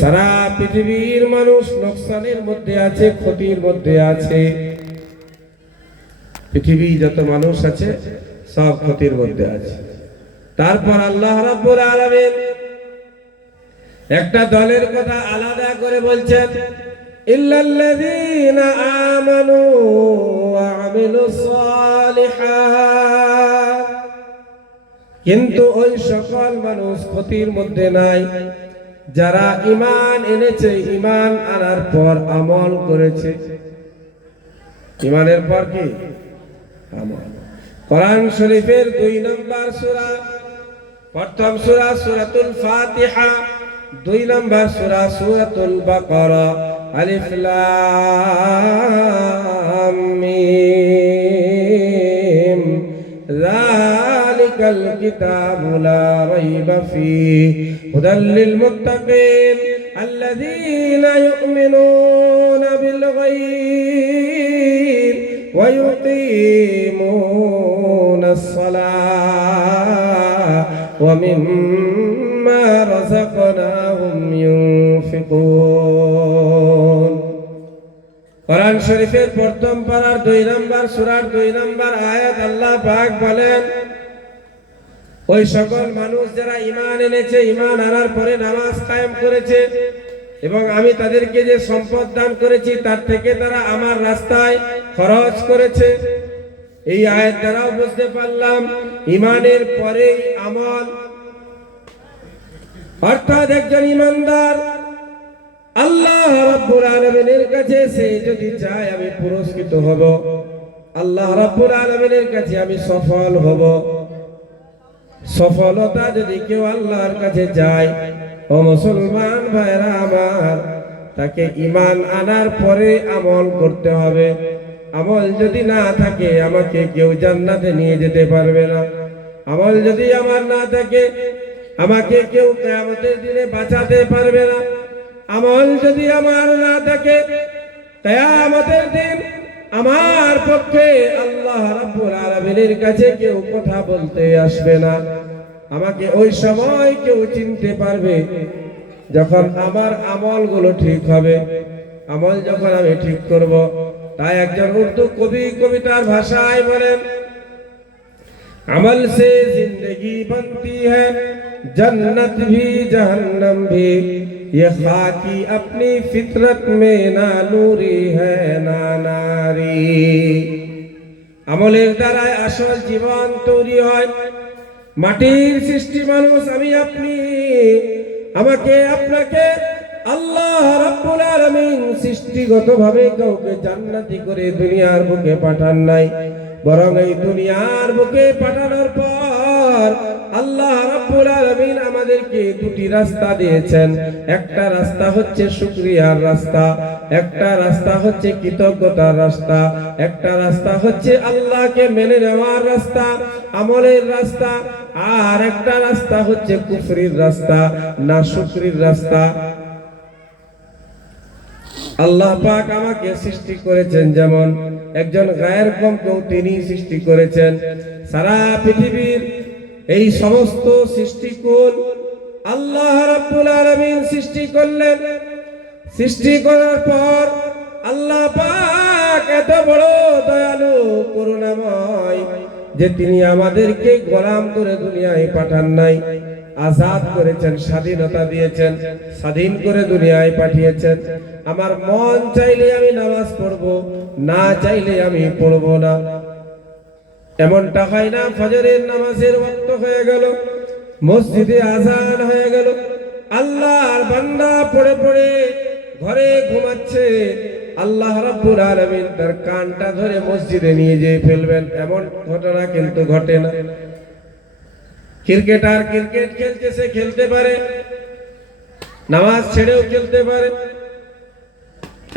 সারা পৃথিবীর মানুষ লোকসানের মধ্যে আছে, ক্ষতির মধ্যে আছে। পৃথিবী যত মানুষ আছে সব ক্ষতির মধ্যে আছে। তারপর আল্লাহ রাব্বুল আলামিন একটা দলের কথা আলাদা করে বলছেন, ইল্লাল্লাযীনা আমানু ওয়া আমিলুস সালিহাত। কিন্তু ওই সকল মানুষ ক্ষতির মধ্যে নাই যারা ঈমান এনেছে, ঈমান আনার পর আমল করেছে। ঈমানের পর কি আমল। কোরআন শরীফের 2 নম্বর সূরা, প্রথম সূরা সূরাতুল ফাতিহা, 2 নম্বর সূরা সূরাতুল বাকারা। আলিফ লাম মিম যালিকাল কিতাবু লা রাইবা ফীহি হুদাল লিল মুত্তাকিন আল্লাযীনা ইউমিনুনা বিল গায়ব ওয়া ইউকিমুনাস সালাহ ওয়া মিম্মা রাযাকনাহুম ইউনফিকুন। কোরআন শরীফের প্রথম পারার 2 নম্বর সূরার 2 নম্বর আয়াত আল্লাহ পাক বলেন, ওই সকল মানুষ যারা ঈমান এনেছে, ঈমান আনার পরে নামাজ কায়েম করেছে এবং আমি তাদেরকে যে সম্পদ দান করেছি তার থেকে তারা আমার রাস্তায় খরচ করেছে। এই আয়াত দ্বারাও বুঝতে পারলাম ঈমানের পরেই আমল। অর্থাৎ একজন ঈমানদার আল্লাহ রাব্বুল আলামিনের কাছে সে যদি চায় আমি পুরস্কৃত হব, আল্লাহ রাব্বুল আলামিনের কাছে আমি সফল হব, সফলতা যদি কেউ আল্লাহর কাছে যায়, ও মুসলমান ভাইরা আমার, তাকে ঈমান আনার পরে আমল করতে হবে। আমল যদি না থাকে আমাকে কেউ জান্নাতে নিয়ে যেতে পারবে না। আমল যদি আমার না থাকে আমাকে কেউ কিয়ামতের দিনে বাঁচাতে পারবে না। আমল যদি আমার না থাকে কিয়ামতের দিন আমার পক্ষে আল্লাহ রাব্বুল আলামিনের কাছে কেউ কথা বলতে আসবে না। আমাকে ওই সময় কেউ চিনতে পারবে যখন আমার আমলগুলো ঠিক হবে, আমল যখন আমি ঠিক করব। তাই একজন উর্দু কবি কবিতার ভাষায় বলেন, আমল সে জিंदगी बनती है जन्नत भी जहन्नम भी ये खाकी अपनी फितरत में ना नूरी है ना नारी। আমলের দ্বারাই আসল জীবন তৈরি হয়। মাটির সৃষ্টি মানুষ আমি আপনি, আমাকে আপনাকে আল্লাহ রাব্বুল আলামিন সৃষ্টিগতভাবে কাউকে জান্নাতি করে দুনিয়ার বুকে পাঠান নাই, বরং এই দুনিয়ার বুকে পাঠানোর পর আল্লাহ রাব্বুল আলামিন আমাদেরকে 2টি রাস্তা দিয়েছেন। একটা রাস্তা হচ্ছে শুকরিয়ার রাস্তা, একটা রাস্তা হচ্ছে কৃতজ্ঞতার রাস্তা, একটা রাস্তা হচ্ছে আল্লাহকে মেনে নেওয়ার রাস্তা, আমলের রাস্তা, আর একটা রাস্তা হচ্ছে কুফরির রাস্তা, নাশুকরির রাস্তা। আল্লাহ পাক আমাকে সৃষ্টি করেছেন যেমন, একজন গায়ের কমকেও তিনি সৃষ্টি করেছেন। সারা পৃথিবীর এই সমস্ত সৃষ্টিকুল আল্লাহ রাব্বুল আলামিন সৃষ্টি করলেন। সৃষ্টি করার পর আল্লাহ পাক এত বড় দয়ালু করুণাময় যে তিনি আমাদেরকে গোলাম করে দুনিয়ায় পাঠান নাই, আজাদ করেছেন, স্বাধীনতা দিয়েছেন, স্বাধীন করে দুনিয়ায় পাঠিয়েছেন। আমার মন চাইলে আমি নামাজ পড়ব, না চাইলে আমি পড়ব না। এমনটা হয় না ফজরের নামাজের ওয়াক্ত হয়ে গেল, মসজিদে আজান হয়ে গেল, আল্লাহর বান্দা পড়ে পড়ে ঘরে ঘুমাচ্ছে, আল্লাহ রাব্বুল আলামিন তার কানটা ধরে মসজিদে নিয়ে যেয়ে ফেলবেন, এমন ঘটনা কিন্তু ঘটে না। ক্রিকেটার ক্রিকেট খেলতেছে, খেলতে পারে, নামাজ ছেড়েও খেলতে পারে।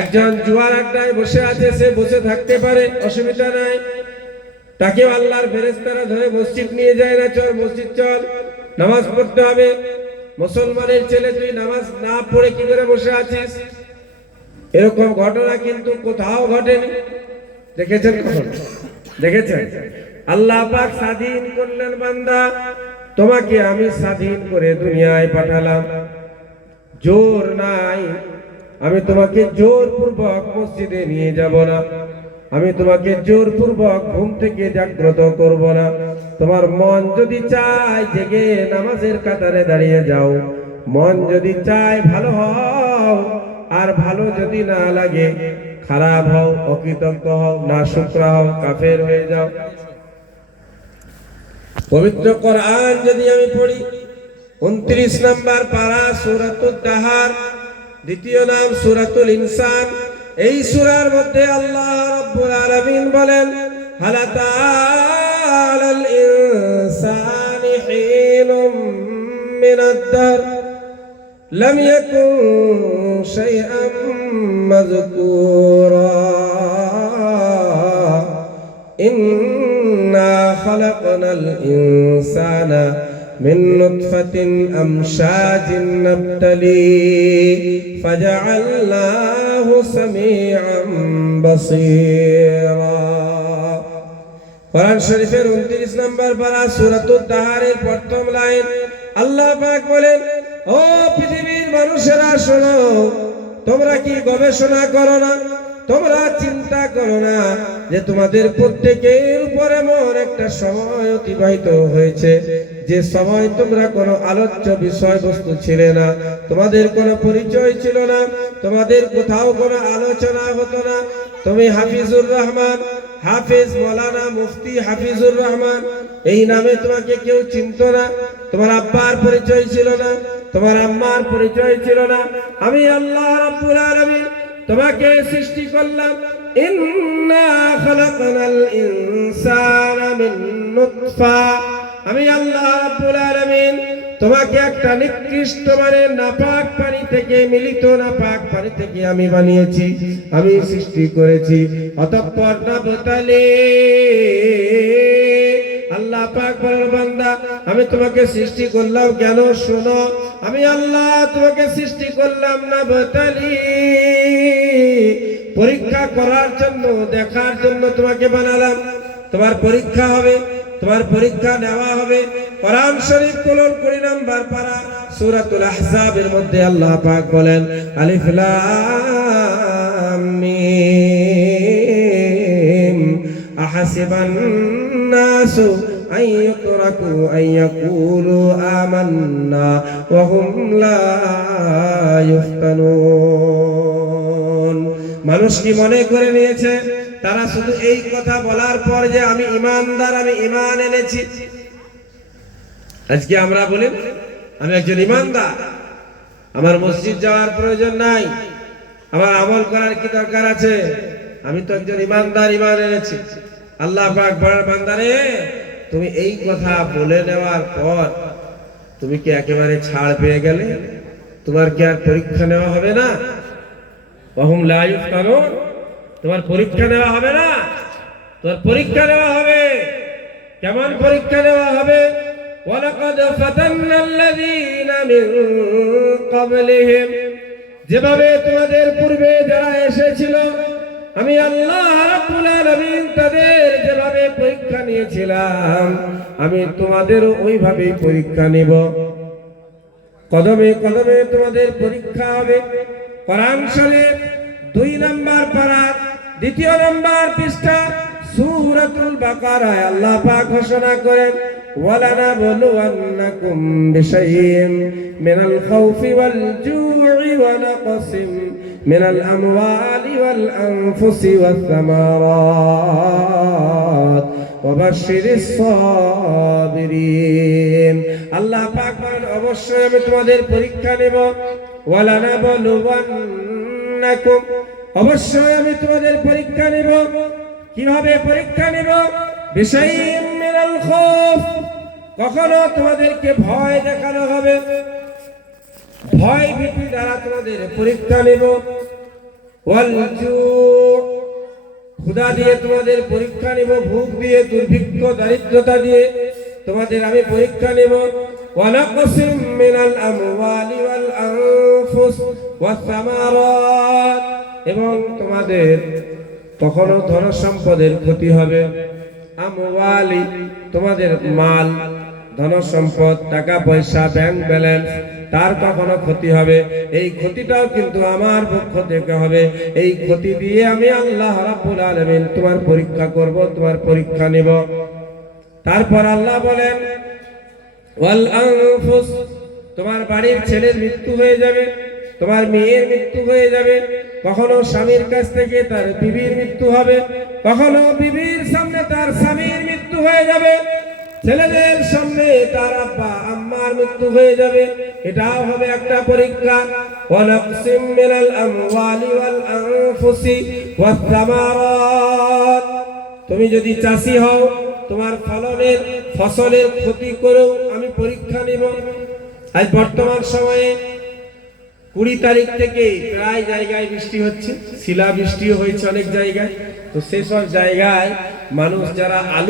একজন জুয়ার আড্ডায় বসে আছে, সে বসে থাকতে পারে, অসুবিধা নাই। তাকেও আল্লাহর ফেরেশতারা ধরে মসজিদ নিয়ে যায় না, চল মসজিদ চল, নামাজ পড়তে হবে। মুসলমানের ছেলে তুই নামাজ না পড়ে কি করে বসে আছিস? এরকম ঘটনা কিন্তু কোথাও ঘটেনি। দেখেছেন কখন? দেখেছেন? আল্লাহ পাক স্বাধীন করলেন, বান্দা তোমাকে আমি স্বাধীন করে দুনিয়ায় পাঠালাম। জোর নাই। আমি তোমাকে জোরপূর্বক মসজিদে নিয়ে যাব না, আমি তোমাকে জোরপূর্বক ঘুম থেকে জাগ্রত করব না। তোমার মন যদি চায় জেগে নামাজের কাতারে দাঁড়িয়ে যাও, মন যদি চায় ভালো হও, আর ভালো যদি না লাগে খারাপ হও, অকৃতজ্ঞ হও, নাশুকরা হও, কাফের হয়ে যাও। পবিত্র কোরআন যদি আমি পড়ি, 29 নম্বর পারা সূরাতুদ দাহার, দ্বিতীয় নাম সূরাতুল ইনসান। এই সূরার মধ্যে আল্লাহ রাব্বুল আলামিন বলেন, হাল আতাল ইনসানি হিনুম মিনাদ দার লাম ইয়াকুন শাইআম মাযকুরা ইন্না খালাকনাল ইনসানা من نطفة أمشاج نبتليه فجعلناه سميعا بصيرا। কোরআন শরীফের 29 নম্বর পারা সূরাতুদ দাহারের প্রথম লাইন আল্লাহ পাক বলেন, ও পৃথিবীর মানুষেরা শোনো, তোমরা কি গবেষণা করো না, তোমরা চিন্তা করো না যে তোমাদের প্রত্যেকের উপরে এমন একটা সময় অতিবাহিত হয়েছে যে সময় তোমরা কোনো আলোচ্য বিষয়বস্তু ছিলে না, তোমাদের কোনো পরিচয় ছিল না, তোমাদের কোথাও কোনো আলোচনা হতো না। তুমি হাফিজুর রহমান, হাফিজ মৌলানা মুফতি হাফিজুর রহমান, এই নামে তোমাকে কেউ চিনত না। তোমার আব্বার পরিচয় ছিল না, তোমার আম্মার পরিচয় ছিল না। আমি আল্লাহ রাব্বুল আলামিন তোমাকে সৃষ্টি করলাম। ইন্না খালাকনাল ইনসানা মিন নুতফা, আমি আল্লাহ রাব্বুল আলামিন তোমাকে একটা নিকৃষ্ট মানের নাপাক পানি থেকে, মিলিত নাপাক পানি থেকে আমি বানিয়েছি, আমি সৃষ্টি করেছি। অতঃপর নাবতালি, আল্লাহ পাক বলেন, বান্দা আমি তোমাকে সৃষ্টি করলাম কেন শোনো, আমি আল্লাহ তোমাকে সৃষ্টি করলাম নাবতালি, পরীক্ষা করার জন্য, দেখার জন্য তোমাকে বানালাম। তোমার পরীক্ষা হবে, তোমার পরীক্ষা নেওয়া হবে। কোরআন শরীফ খুলুন 20 নম্বর পারা সূরাতুল আহজাবের মধ্যে আল্লাহ পাক বলেন, আলিফ লাম মিম আহাসিবান নাসু আন ইউতরাকু আন ইয়াকুলু আমান্না ওয়া হুম লা ইফতানুন। মানুষ কি মনে করে নিয়েছে তারা শুধু এই কথা বলার পর যে আমি ইমানদার, আমি ইমান এনেছি? আজকে আমরা বলি আমি একজন ইমানদার, আমার মসজিদ যাওয়ার প্রয়োজন নাই, আমার আমল করার কি দরকার আছে? আমি তো একজন ইমানদার, ইমান এনেছি। আল্লাহ পাক বলেন, বান্দারে তুমি এই কথা বলে নেওয়ার পর তুমি কি একেবারে ছাড় পেয়ে গেলে? তোমার কি আর পরীক্ষা নেওয়া হবে না? ওয়াহুম লা ইফতানুন, তোমার পরীক্ষা নেওয়া হবে না? তোমার পরীক্ষা নেওয়া হবে। কেমন পরীক্ষা নেওয়া হবে? ওয়ালাকাদ ফাতান্নাল্লাযীনা মিন ক্বাবলিহিম, যেভাবে তোমাদের পূর্বে যারা এসেছিল আমি আল্লাহ রাব্বুল আলামিন তাদের যেভাবে পরীক্ষা নিয়েছিলাম আমি তোমাদেরও ওইভাবেই পরীক্ষা নেব। কদমে কদমে তোমাদের পরীক্ষা হবে। কোরআন শরীফ 2 নম্বর পারা 2 নম্বর পৃষ্ঠা সূরাতুল বাকারায় আল্লাহ পাক ঘোষণা করেন, ওয়ালানাবলুওয়ান্নাকুম বিশাইইন মিনাল খাউফি ওয়াল জু'i ওয়া নাকসিম মিনাল আমওয়ালি ওয়াল আনফুসি ওয়াস সামারাত ওয়া বাশশিরিস সাবিরিন। আল্লাহ পাক বলেন, অবশ্যই আমি তোমাদের পরীক্ষা নেব। ওয়ালানাবলুওয়ান্নাকুম, অবশ্যই আমি তোমাদের পরীক্ষা নেব। কিভাবে পরীক্ষা নেব? বিশাইইন মিনাল খাউফ, কখনো তোমাদেরকে ভয় দেখানো হবে, ভয় ভীতি দ্বারা তোমাদের পরীক্ষা নেব। ওয়াল জু', ক্ষুধা দিয়ে তোমাদের পরীক্ষা নেব, ভূখ দিয়ে, দুর্ভিক্ষ দারিদ্রতা দিয়ে তোমাদের আমি পরীক্ষা নেব। ওয়া নাকসিম মিনাল আমওয়ালি ওয়াল আনফুস ওয়াস সামারাত, এবং তোমাদের কখনো ধন সম্পদের ক্ষতি হবে। আমওয়ালি তোমাদের মাল, ধন সম্পদ, টাকা পয়সা, ব্যাংক ব্যালেন্স, তার কখনো ক্ষতি হবে, এই ক্ষতিটাও কিন্তু আমার পক্ষ থেকে হবে। এই ক্ষতি দিয়ে আমি আল্লাহ রাব্বুল আলামিন তোমার পরীক্ষা করব, তোমার পরীক্ষা নেব। তারপর আল্লাহ বলেন ওয়াল আনফুস, তোমার বাড়ির ছেলের মৃত্যু হয়ে যাবে, তোমার মেয়ের মৃত্যু হয়ে যাবে, কখনো স্বামীর কাছ থেকে তার বিবির মৃত্যু হবে, কখনো বিবির সামনে তার স্বামীর মৃত্যু হয়ে যাবে, ছেলেদের সামনে তার আব্বা আম্মার মৃত্যু হয়ে যাবে। এটাও হবে একটা পরীক্ষা। ওয়ানাকসিম মিনাল আমওয়ালি ওয়াল আনফুসি ওয়াস সামারাত, তুমি যদি চাষি হও, তোমার ফসলের ক্ষতি করেও আমি পরীক্ষা নিব। আজ বর্তমান সময়ে 20 তারিখ থেকে প্রায় জায়গায় বৃষ্টি হচ্ছে, শিলা বৃষ্টিও হয়েছে অনেক জায়গায়। তো সেসব জায়গায় মানুষ যারা আলু